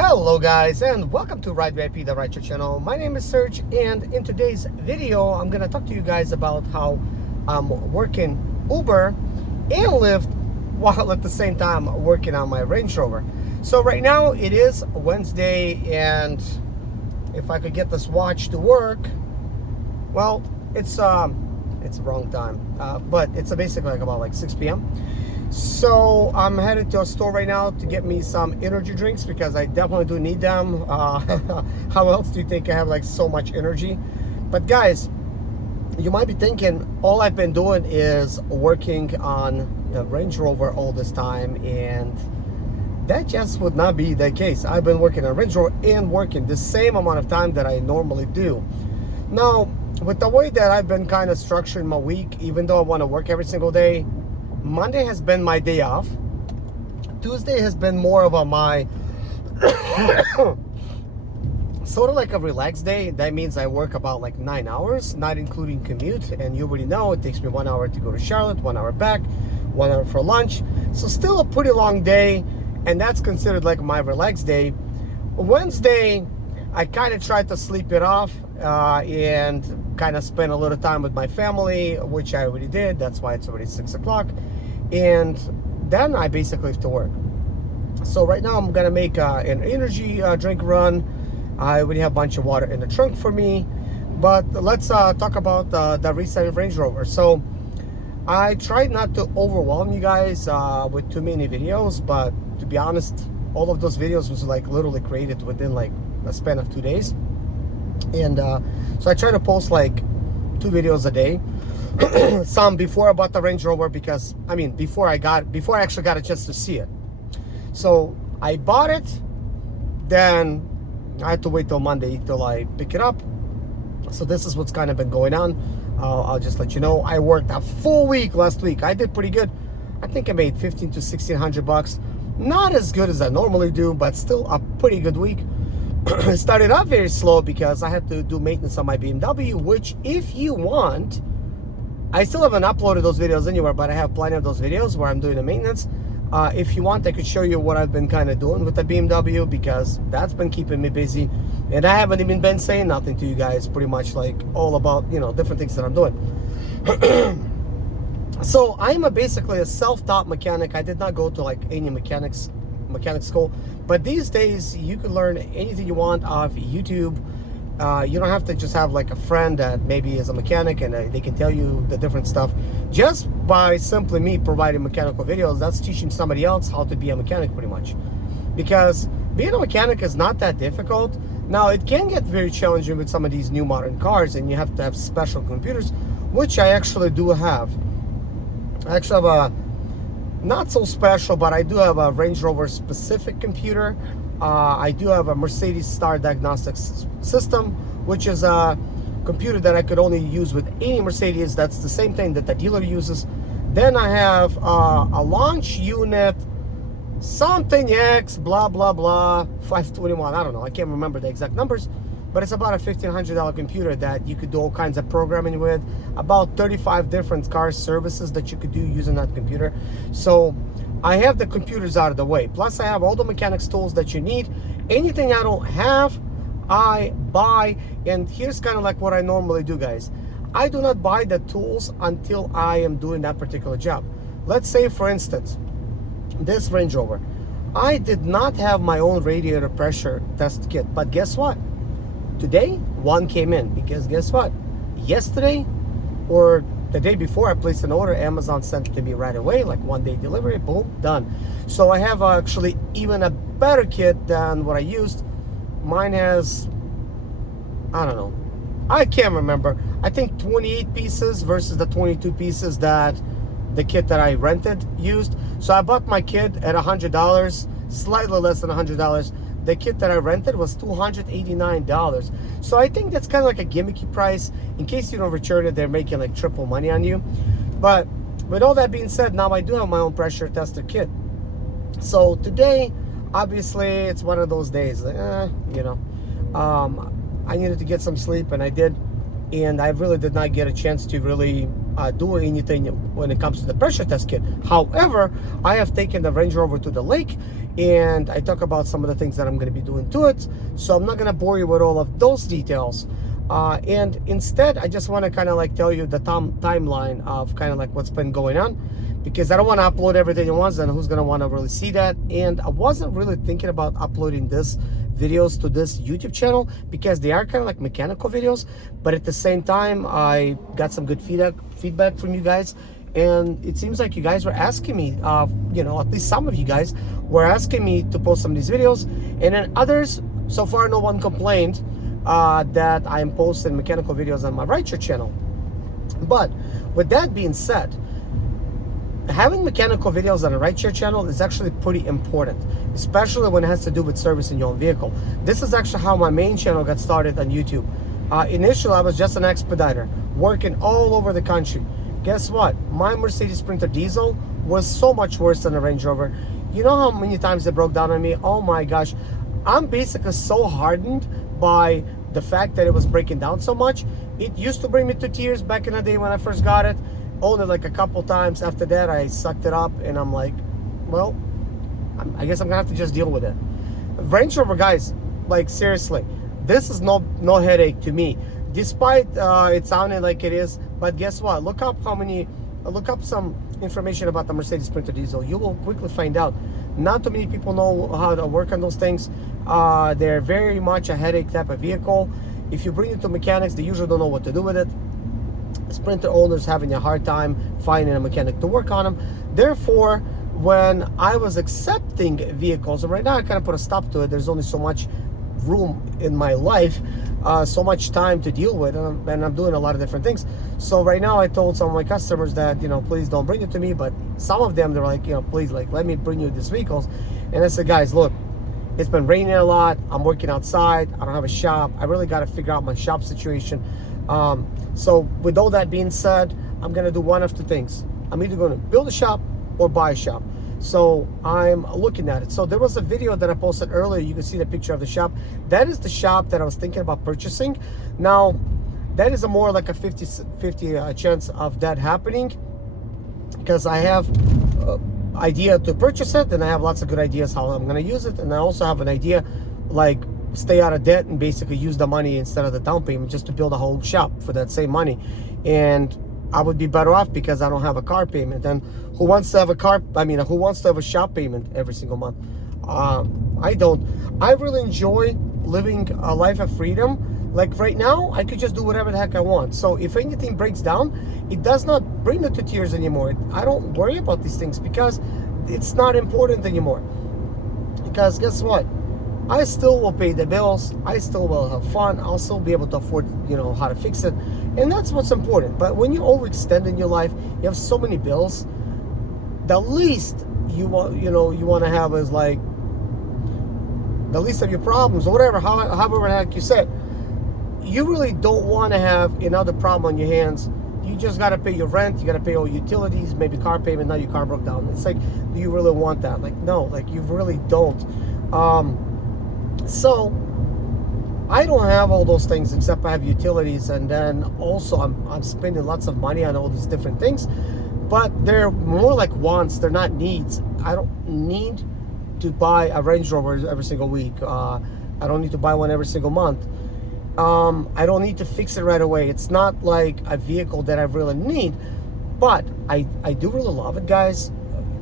Hello guys, and welcome to Ride VIP, the Ride Show channel. My name is Serge, and in today's video I'm gonna talk to you guys about how I'm working Uber and Lyft while at the same time working on my Range Rover. So right now it is Wednesday, and if I could get this watch to work, well, it's the wrong time, but it's basically like about 6 p.m. So I'm headed to a store right now to get me some energy drinks because I definitely do need them. How else do you think I have so much energy? But guys, you might be thinking all I've been doing is working on the Range Rover all this time, and that just would not be the case. I've been working on Range Rover and working the same amount of time that I normally do. Now, with the way that I've been kind of structuring my week, even though I want to work every single day, Monday has been my day off. Tuesday has been more of my sort of like a relaxed day. That means I work about 9 hours, not including commute. And you already know it takes me 1 hour to go to Charlotte, 1 hour back, 1 hour for lunch. So still a pretty long day, and that's considered like my relaxed day. Wednesday, I kind of tried to sleep it off and kind of spend a little time with my family, which I already did. That's why it's already 6 o'clock. And then I basically have to work. So right now I'm gonna make an energy drink run. I already have a bunch of water in the trunk for me. But let's talk about the recent Range Rover. So I tried not to overwhelm you guys with too many videos, but to be honest, all of those videos was literally created within a span of 2 days. And so I try to post 2 videos a day. Some before I bought the Range Rover, because before I actually got a chance to see it. So I bought it, then I had to wait till Monday till I pick it up. So this is what's kind of been going on. I'll just let you know, I worked a full week last week. I did pretty good. I think I made 15 to 1600 bucks. Not as good as I normally do, but still a pretty good week. It started out very slow because I had to do maintenance on my BMW, which, if you want, I still haven't uploaded those videos anywhere, but I have plenty of those videos where I'm doing the maintenance. If you want, I could show you what I've been kind of doing with the BMW, because that's been keeping me busy. And I haven't even been saying nothing to you guys, pretty much all about, different things that I'm doing. So I'm basically a self-taught mechanic. I did not go to any mechanic school, but these days you can learn anything you want off YouTube. You don't have to just have a friend that maybe is a mechanic and they can tell you the different stuff. Just by simply me providing mechanical videos, that's teaching somebody else how to be a mechanic, pretty much. Because being a mechanic is not that difficult. Now, it can get very challenging with some of these new modern cars, and you have to have special computers, which I actually do have. I actually have a not so special, but I do have a Range Rover specific computer. I do have a Mercedes Star Diagnostics system, which is a computer that I could only use with any Mercedes. That's the same thing that the dealer uses. Then I have a launch unit, something X, blah, blah, blah, 521. I don't know. I can't remember the exact numbers, but it's about a $1,500 computer that you could do all kinds of programming with. About 35 different car services that you could do using that computer. So I have the computers out of the way. Plus I have all the mechanics tools that you need. Anything I don't have, I buy. And here's kind of what I normally do, guys. I do not buy the tools until I am doing that particular job. Let's say, for instance, this Range Rover. I did not have my own radiator pressure test kit, but guess what? Today, one came in, because guess what? Yesterday, or the day before I placed an order, Amazon sent it to me right away, 1 day delivery, boom, done. So I have actually even a better kit than what I used. Mine has, I don't know, I can't remember. I think 28 pieces versus the 22 pieces that the kit that I rented used. So I bought my kit at $100, slightly less than $100. The kit that I rented was $289. So I think that's kind of a gimmicky price. In case you don't return it, they're making triple money on you. But with all that being said, now I do have my own pressure tester kit. So today, obviously, it's one of those days. I needed to get some sleep, and I did. And I really did not get a chance to really do anything when it comes to the pressure test kit. However, I have taken the Range Rover to the lake, and I talk about some of the things that I'm going to be doing to it. So I'm not going to bore you with all of those details. And instead, I just want to kind of like tell you the timeline of kind of like what's been going on, because I don't want to upload everything at once, and who's going to want to really see that. And I wasn't really thinking about uploading this videos to this YouTube channel because they are kind of like mechanical videos, but at the same time I got some good feedback from you guys, and it seems like you guys were asking me, you know, at least some of you guys were asking me to post some of these videos, and then others, so far no one complained that I'm posting mechanical videos on my rideshare channel. But with that being said, having mechanical videos on a rideshare channel is actually pretty important, especially when it has to do with servicing your own vehicle. This is actually how my main channel got started on YouTube. Initially, I was just an expediter working all over the country. Guess what? My Mercedes Sprinter diesel was so much worse than a Range Rover. You know how many times it broke down on me? Oh my gosh. I'm basically so hardened by the fact that it was breaking down so much. It used to bring me to tears back in the day when I first got it. Only like a couple times. After that, I sucked it up, and I'm like, well, I guess I'm gonna have to just deal with it. Range Rover, guys, like seriously, this is no headache to me, despite it sounding like it is. But guess what? Look up some information about the Mercedes Sprinter diesel. You will quickly find out not too many people know how to work on those things. They're very much a headache type of vehicle. If you bring it to mechanics, they usually don't know what to do with it. Sprinter owners having a hard time finding a mechanic to work on them. Therefore, when I was accepting vehicles, and right now I kind of put a stop to it, there's only so much room in my life, so much time to deal with, and I'm doing a lot of different things. So right now I told some of my customers that, you know, please don't bring it to me, but some of them, they're like, you know, please, like, let me bring you these vehicles. And I said, guys, look, it's been raining a lot, I'm working outside, I don't have a shop, I really got to figure out my shop situation. So with all that being said, I'm gonna do one of two things. I'm either gonna build a shop or buy a shop. So I'm looking at it. So there was a video that I posted earlier. You can see the picture of the shop. That is the shop that I was thinking about purchasing. Now, that is a more like a 50-50 chance of that happening, because I have idea to purchase it, and I have lots of good ideas how I'm gonna use it, and I also have an idea like stay out of debt and basically use the money instead of the down payment just to build a whole shop for that same money. And I would be better off because I don't have a car payment. And who wants to have who wants to have a shop payment every single month? I don't. I really enjoy living a life of freedom. Like right now, I could just do whatever the heck I want. So if anything breaks down, it does not bring me to tears anymore. I don't worry about these things because it's not important anymore. Because guess what? I still will pay the bills. I still will have fun. I'll still be able to afford, you know, how to fix it. And that's what's important. But when you overextend in your life, you have so many bills, the least you want to have is like the least of your problems or whatever, however the heck you said. You really don't want to have another problem on your hands. You just got to pay your rent. You got to pay all utilities, maybe car payment. Now your car broke down. It's like, do you really want that? Like, no, like you really don't. So I don't have all those things, except I have utilities, and then also I'm spending lots of money on all these different things, but they're more like wants, they're not needs. I don't need to buy a Range Rover every single week. I don't need to buy one every single month. I don't need to fix it right away. It's not like a vehicle that I really need, but I do really love it, guys.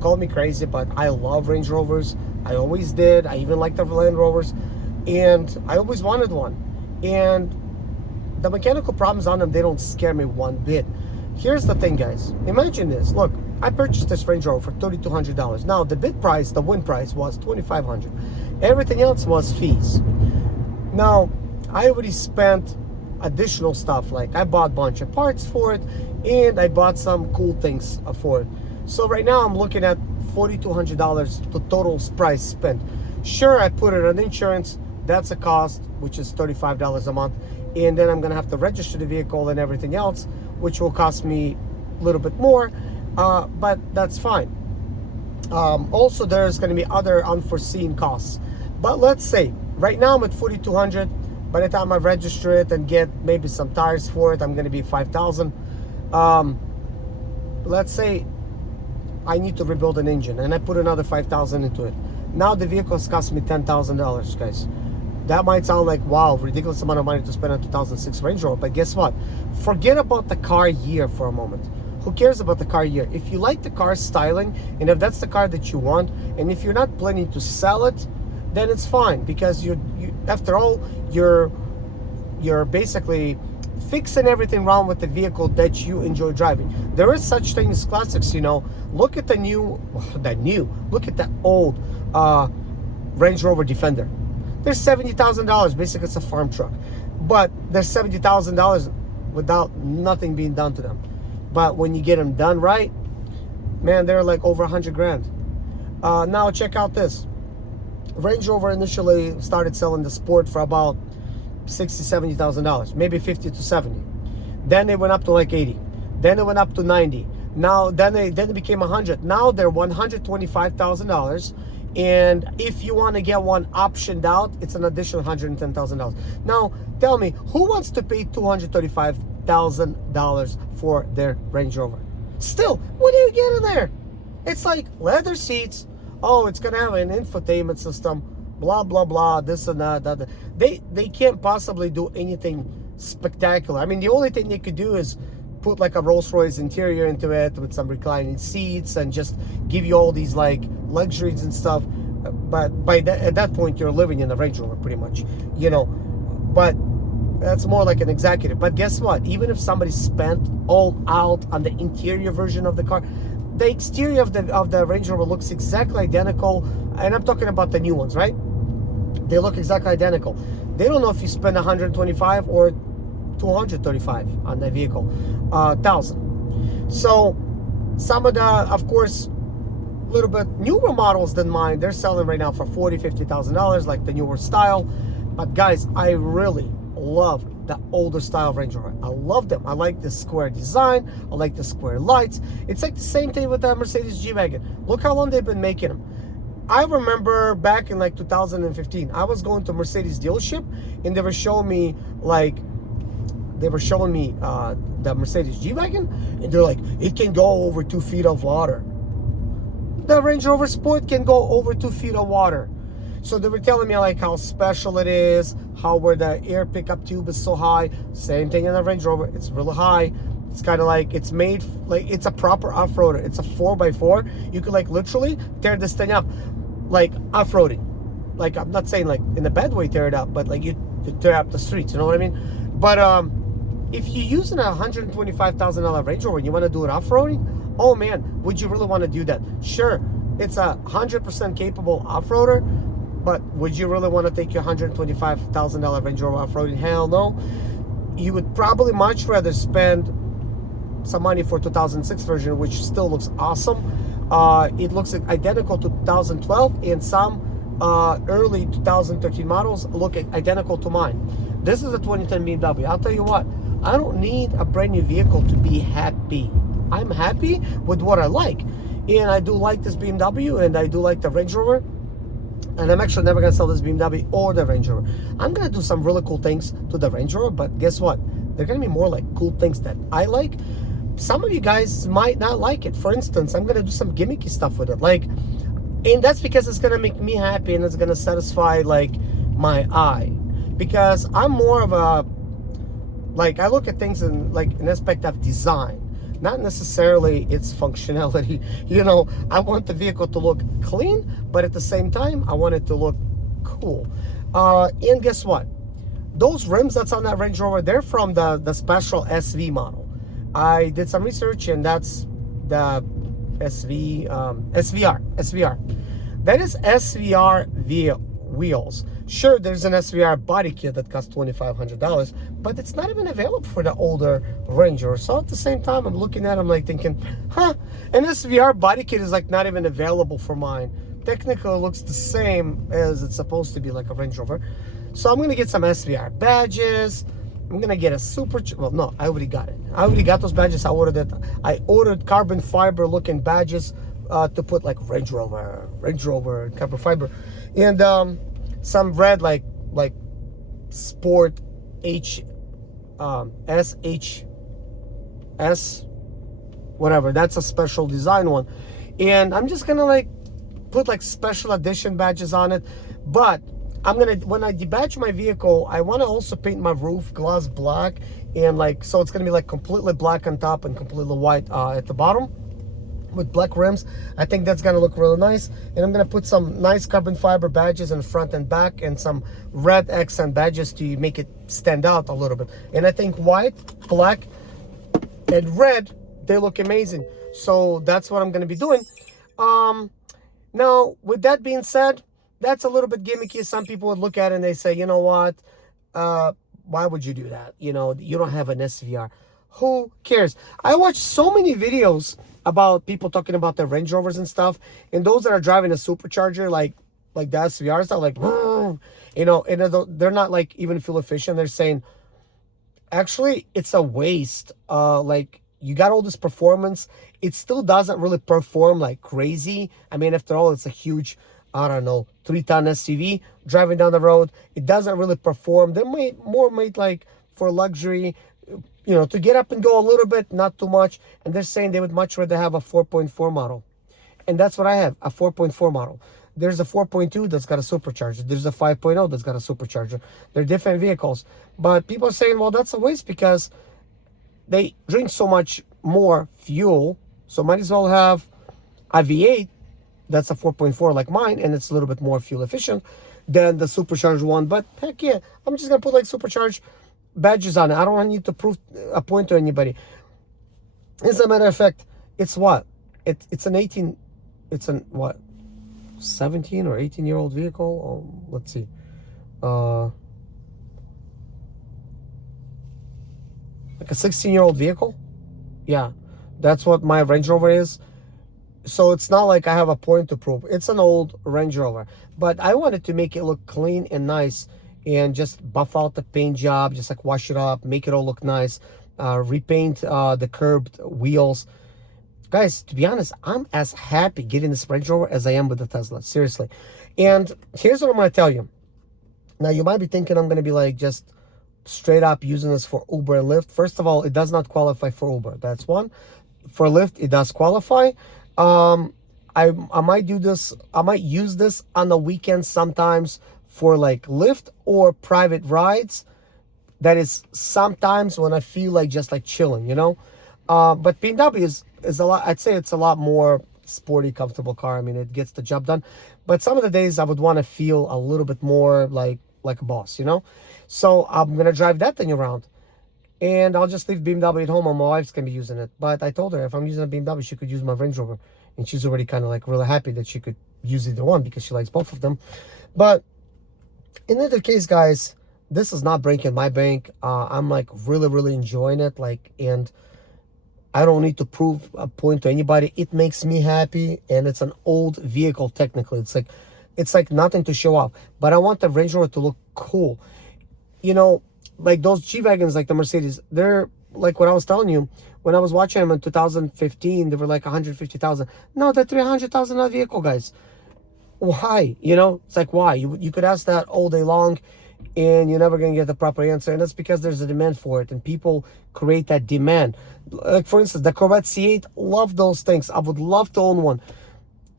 Call me crazy, but I love Range Rovers. I always did. I even liked the Land Rovers, and I always wanted one. And the mechanical problems on them, they don't scare me one bit. Here's the thing, guys. Imagine this. Look, I purchased this Range Rover for $3,200. Now, the bid price, the win price was $2,500. Everything else was fees. Now, I already spent additional stuff. Like I bought a bunch of parts for it, and I bought some cool things for it. So right now I'm looking at $4,200 the total price spent. Sure, I put it on insurance. That's a cost, which is $35 a month. And then I'm gonna have to register the vehicle and everything else, which will cost me a little bit more, but that's fine. Also, there's gonna be other unforeseen costs. But let's say, right now I'm at $4,200. By the time I register it and get maybe some tires for it, I'm gonna be $5,000. let's say I need to rebuild an engine and I put another 5,000 into it. Now the vehicle's cost me $10,000, guys. That might sound like, wow, ridiculous amount of money to spend on 2006 Range Rover, but guess what? Forget about the car year for a moment. Who cares about the car year? If you like the car styling, and if that's the car that you want, and if you're not planning to sell it, then it's fine, because you after all, you're basically fixing everything wrong with the vehicle that you enjoy driving. There is such thing as classics, you know. Look at look at the old Range Rover Defender. They're $70,000. Basically, it's a farm truck, but they're $70,000 without nothing being done to them. But when you get them done right, man, they're like over 100 grand. Now check out this. Range Rover initially started selling the Sport for about $60,000-$70,000, maybe 50 to 70. Then they went up to like 80. Then it went up to 90. Now then it became 100. Now they're $125,000. And if you want to get one optioned out, it's an additional $110,000. Now, tell me, who wants to pay $235,000 for their Range Rover? Still, what do you get in there? It's like leather seats. Oh, it's gonna have an infotainment system. Blah blah blah. This and that. They can't possibly do anything spectacular. I mean, the only thing they could do is put like a Rolls-Royce interior into it with some reclining seats and just give you all these like luxuries and stuff. But at that point, you're living in a Range Rover pretty much, you know. But that's more like an executive. But guess what? Even if somebody spent all out on the interior version of the car, the exterior of the Range Rover looks exactly identical. And I'm talking about the new ones, right? They look exactly identical. They don't know if you spend 125 or 235 on the vehicle, 1,000. So some of the, of course, little bit newer models than mine, they're selling right now for $40,000-$50,000, like the newer style. But guys, I really love the older style Range Rover. I love them. I like the square design. I like the square lights. It's like the same thing with the Mercedes G-Wagon. Look how long they've been making them. I remember back in like 2015, I was going to a Mercedes dealership and they were showing me the Mercedes G-Wagon, and they're like, it can go over 2 feet of water. The Range Rover Sport can go over 2 feet of water. So they were telling me like how special it is, how where the air pickup tube is so high. Same thing in the Range Rover. It's really high. It's kind of like, it's made like it's a proper off-roader. It's a 4x4. You could like literally tear this thing up, like off-roading. Like, I'm not saying like in a bad way tear it up, but like you tear up the streets. You know what I mean? But if you're using a $125,000 Range Rover and you want to do it off-roading, oh man, would you really want to do that? Sure, it's a 100% capable off-roader, but would you really want to take your $125,000 Range Rover off-roading? Hell no. You would probably much rather spend some money for 2006 version, which still looks awesome. It looks identical to 2012, and some early 2013 models look identical to mine. This is a 2010 BMW. I'll tell you what, I don't need a brand new vehicle to be happy. I'm happy with what I like. And I do like this BMW, and I do like the Range Rover. And I'm actually never going to sell this BMW or the Range Rover. I'm going to do some really cool things to the Range Rover, but guess what? They're going to be more like cool things that I like. Some of you guys might not like it. For instance, I'm going to do some gimmicky stuff with it. And that's because it's going to make me happy and it's going to satisfy like my eye. Because I'm more of a, I look at things in like an aspect of design, not necessarily its functionality. You know, I want the vehicle to look clean, but at the same time, I want it to look cool. And guess what? Those rims that's on that Range Rover, they're from the special SV model. I did some research, and that's the SVR. That is SVR wheels. Sure, there's an SVR body kit that costs $2,500, but it's not even available for the older Range Rover. So at the same time, I'm looking at it, I'm like thinking, an SVR body kit is like not even available for mine. Technically, it looks the same as it's supposed to be, like a Range Rover. So I'm gonna get some SVR badges. I'm gonna get a well, no, I already got it. I already got those badges. I ordered carbon fiber looking badges to put like Range Rover, carbon fiber, and some red like Sport SHS whatever. That's a special design one. And I'm just gonna like put like special edition badges on it. But I'm gonna, when I debadge my vehicle, I want to also paint my roof gloss black, and like, so it's gonna be like completely black on top and completely white at the bottom with black rims. I think that's gonna look really nice. And I'm gonna put some nice carbon fiber badges in front and back, and some red accent badges to make it stand out a little bit. And I think white, black, and red, they look amazing. So that's what I'm gonna be doing. Now, with that being said, that's a little bit gimmicky. Some people would look at it and they say, you know what, why would you do that? You know, you don't have an SVR. Who cares? I watch so many videos about people talking about their Range Rovers and stuff, and those that are driving a supercharger like the SVRs are like, you know, and they're not like even fuel efficient. They're saying, actually, it's a waste. Like, you got all this performance, it still doesn't really perform like crazy. I mean, after all, it's a huge, I don't know, 3-ton SUV driving down the road. It doesn't really perform. They're made like for luxury, you know, to get up and go a little bit, not too much. And they're saying they would much rather have a 4.4 model. And that's what I have, a 4.4 model. There's a 4.2 that's got a supercharger. There's a 5.0 that's got a supercharger. They're different vehicles. But people are saying, well, that's a waste because they drink so much more fuel. So might as well have a V8 that's a 4.4 like mine, and it's a little bit more fuel efficient than the supercharged one. But heck yeah, I'm just gonna put like supercharged badges on it. I don't need to prove a point to anybody. As a matter of fact, it's what? It's an 18, it's an what? 17 or 18-year-old vehicle? Oh, let's see. Like a 16-year-old vehicle? Yeah, that's what my Range Rover is. So it's not like I have a point to prove. It's an old Range Rover, but I wanted to make it look clean and nice, and just buff out the paint job, just like wash it up, make it all look nice, repaint the curved wheels. Guys, to be honest, I'm as happy getting this Range Rover as I am with the Tesla, seriously. And here's what I'm going to tell you. Now, you might be thinking I'm going to be like just straight up using this for Uber and Lyft. First of all, it does not qualify for Uber. That's one. For Lyft, it does qualify. I might do this, I might use this on the weekends sometimes for like Lyft or private rides. That is sometimes when I feel like just like chilling, you know. But BMW is a lot, I'd say it's a lot more sporty, comfortable car. I mean, it gets the job done. But some of the days I would want to feel a little bit more like a boss, you know. So I'm gonna drive that thing around, and I'll just leave BMW at home, and my wife's gonna be using it. But I told her if I'm using a BMW, she could use my Range Rover, and she's already kind of like really happy that she could use either one because she likes both of them. But in either case, guys, this is not breaking my bank. I'm like really enjoying it, like, and I don't need to prove a point to anybody. It makes me happy, and it's an old vehicle technically. It's like nothing to show off, but I want the Range Rover to look cool. You know, like those G-Wagons, like the Mercedes, they're like what I was telling you, when I was watching them in 2015, they were like 150,000. No, they're $300,000 vehicle, guys. Why? You know, it's like, why? You could ask that all day long, and you're never going to get the proper answer. And that's because there's a demand for it, and people create that demand. Like, for instance, the Corvette C8, love those things. I would love to own one.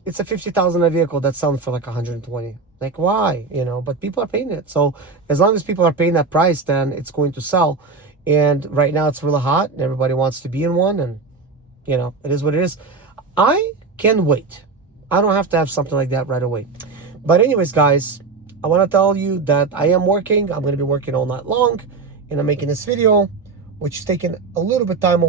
It's a $50,000 vehicle that's selling for like 120. Like, why? You know, but people are paying it. So as long as people are paying that price, then it's going to sell. And right now it's really hot, and everybody wants to be in one, and you know, it is what it is. I can wait. I don't have to have something like that right away. But anyways, guys, I want to tell you that I am working. I'm going to be working all night long, and I'm making this video, which is taking a little bit of time